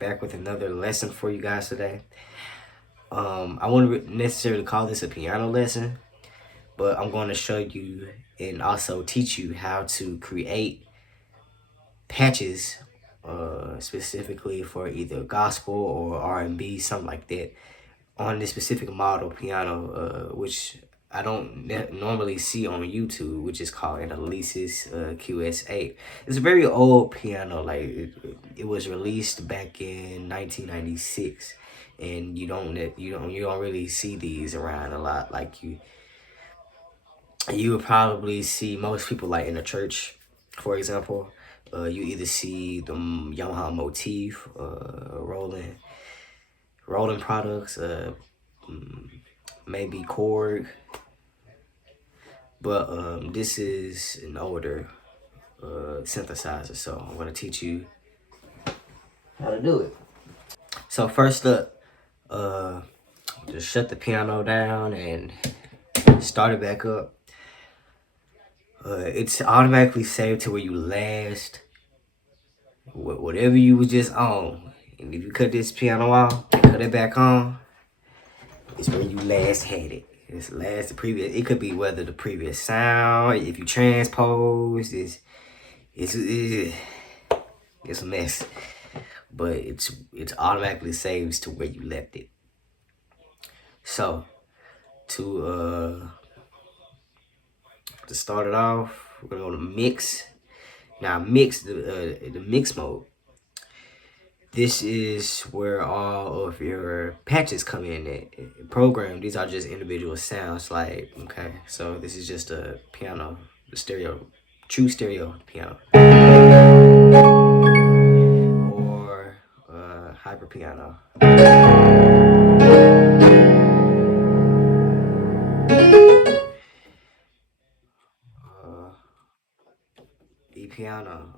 back with another lesson for you guys today. I wouldn't necessarily call this a piano lesson, but I'm going to show you and also teach you how to create patches, specifically for either gospel or R&B, something like that, on this specific model piano, which I don't normally see on YouTube, which is called an Alesis QS8. It's a very old piano. Like it was released back in 1996, and you don't really see these around a lot. Like you would probably see most people like in a church, for example. You either see the Yamaha motif, rolling products, maybe Korg, but this is an older synthesizer, so I'm gonna teach you how to do it. So first up, just shut the piano down and start it back up. It's automatically saved to where you last, whatever you was just on. And if you cut this piano off and cut it back on, it's where you last had it. It's the previous. It could be whether the previous sound. If you transpose, it's a mess. But it's automatically saves to where you left it. So to start it off, we're gonna go to mix. Now mix the mix mode. This is where all of your patches come in. Program. These are just individual sounds. Like, okay, so this is just a piano, the stereo, true stereo piano, or hyper piano. E piano.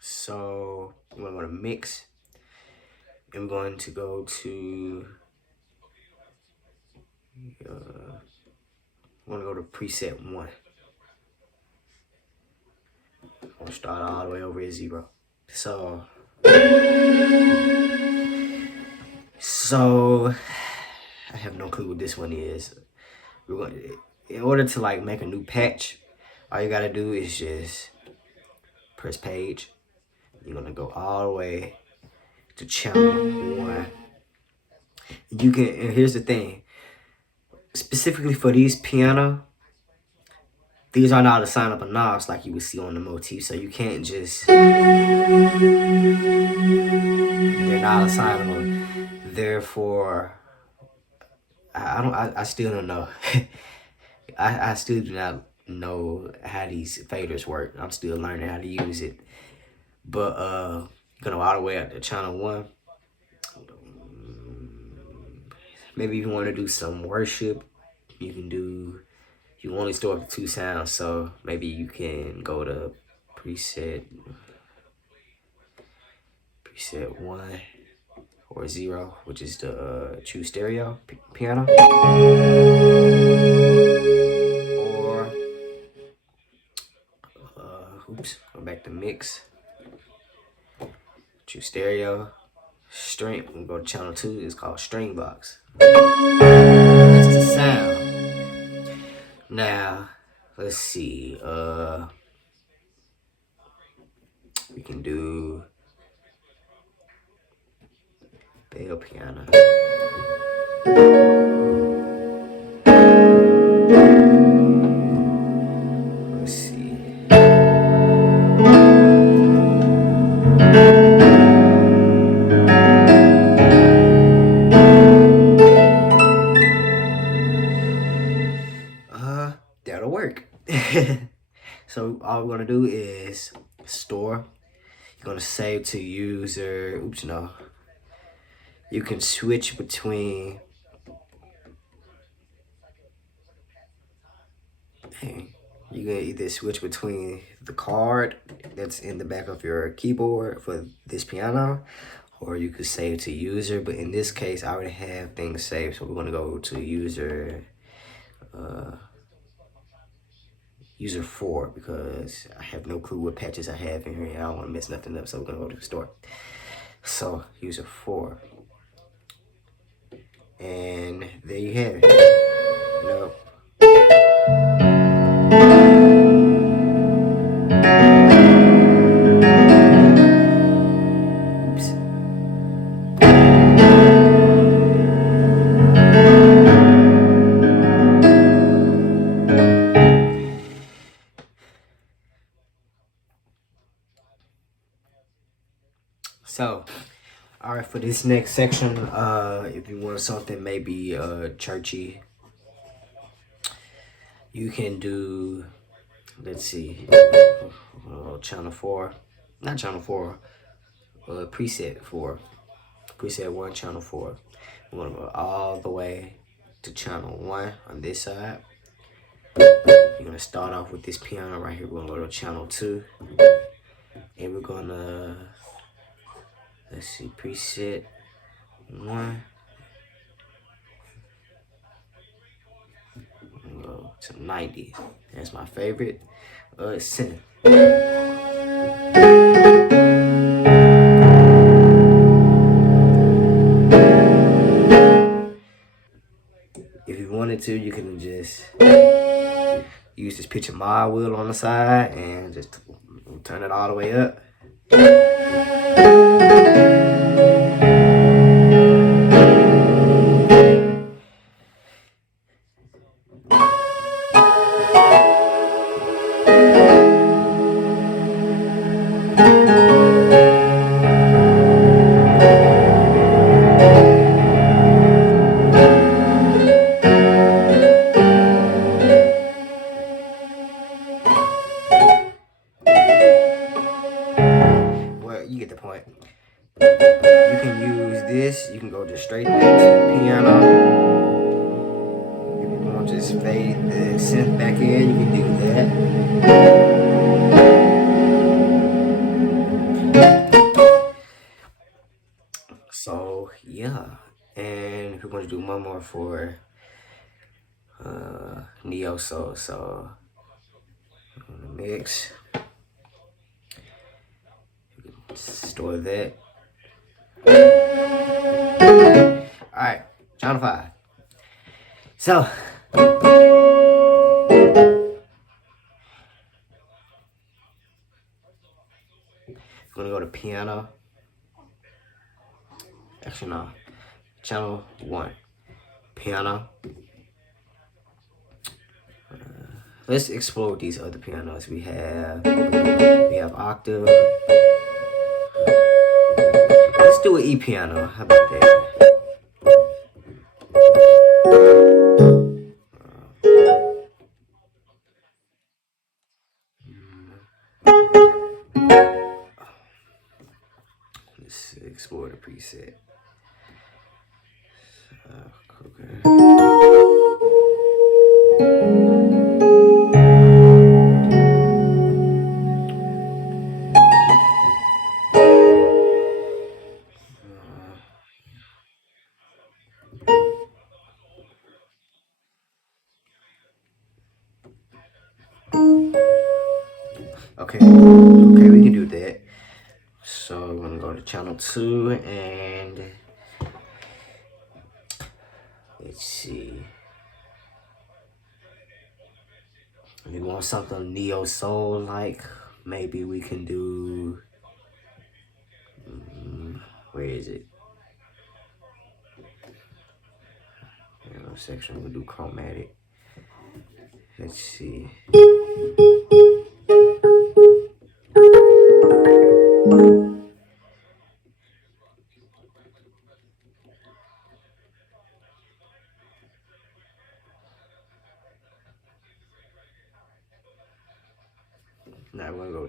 So we're going to mix. I'm going to go to I'm going to go to preset 1. I'm going to start all the way over at 0. So I have no clue what this one is. In order to like make a new patch, all you gotta do is just press page. You're gonna go all the way to channel 1. You can, and here's the thing, specifically for these piano, these are not assignable knobs like you would see on the motif, so you can't just, they're not assignable. Therefore, I still don't know. I still do not know how these faders work. I'm still learning how to use it. But gonna all the way up to channel 1. Maybe if you want to do some worship, you can do, you only store up to 2 sounds, so maybe you can go to preset 1 or 0, which is the true stereo piano. Or go back to mix, true stereo, string. We go to channel 2. It's called string box. That's the sound. Now let's see. We can do bell piano. Let's see. That'll work. So all we're gonna do is store. You're gonna save to user. Oops, no. You can switch between. You can either switch between the card that's in the back of your keyboard for this piano, or you could save to user. But in this case, I already have things saved, so we're gonna go to user. user 4 because I have no clue what patches I have in here and I don't want to mess nothing up, so we're gonna go to the store. So user 4, and there you have it. No. So, all right, for this next section, if you want something maybe churchy, you can do, let's see, channel 4, not channel 4, preset 4, preset 1, channel 4. We're gonna go all the way to channel 1 on this side. You're gonna start off with this piano right here. We're gonna go to channel 2, and we're gonna, let's see, preset 1. Go to 90. That's my favorite synth. If you wanted to, you can just use this picture mod wheel on the side and just turn it all the way up. You get the point. You can use this. You can go just straight back to the piano. If you want to just fade the synth back in, you can do that. So yeah, and if you want to do one more for neo soul, so mix. Store that. Alright, channel 5. So I'm gonna go to piano. Actually no. Channel 1. Piano. Let's explore these other pianos. We have octave. Let's do an E piano. How about that? Let's explore the preset. Okay, we can do that. So I'm gonna go to channel 2 and let's see. If you want something neo soul like, maybe we can do. Where is it? Section. We'll do chromatic. Let's see. Now we're gonna go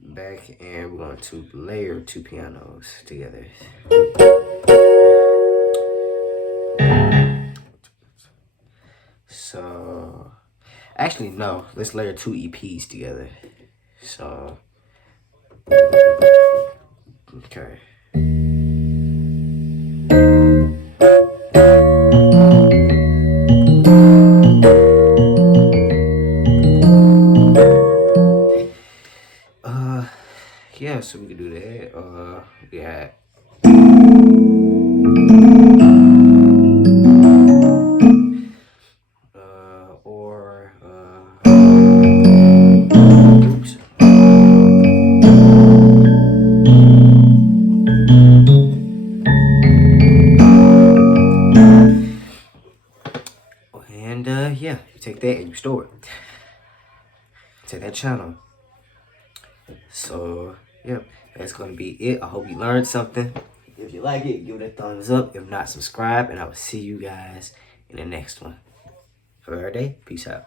back and we're going to layer 2 pianos together. So, actually no, let's layer 2 EPs together. So, okay. restore it to that channel. So, yeah, that's going to be it. I hope you learned something. If you like it, give it a thumbs up. If not, subscribe. And I will see you guys in the next one. For our day, peace out.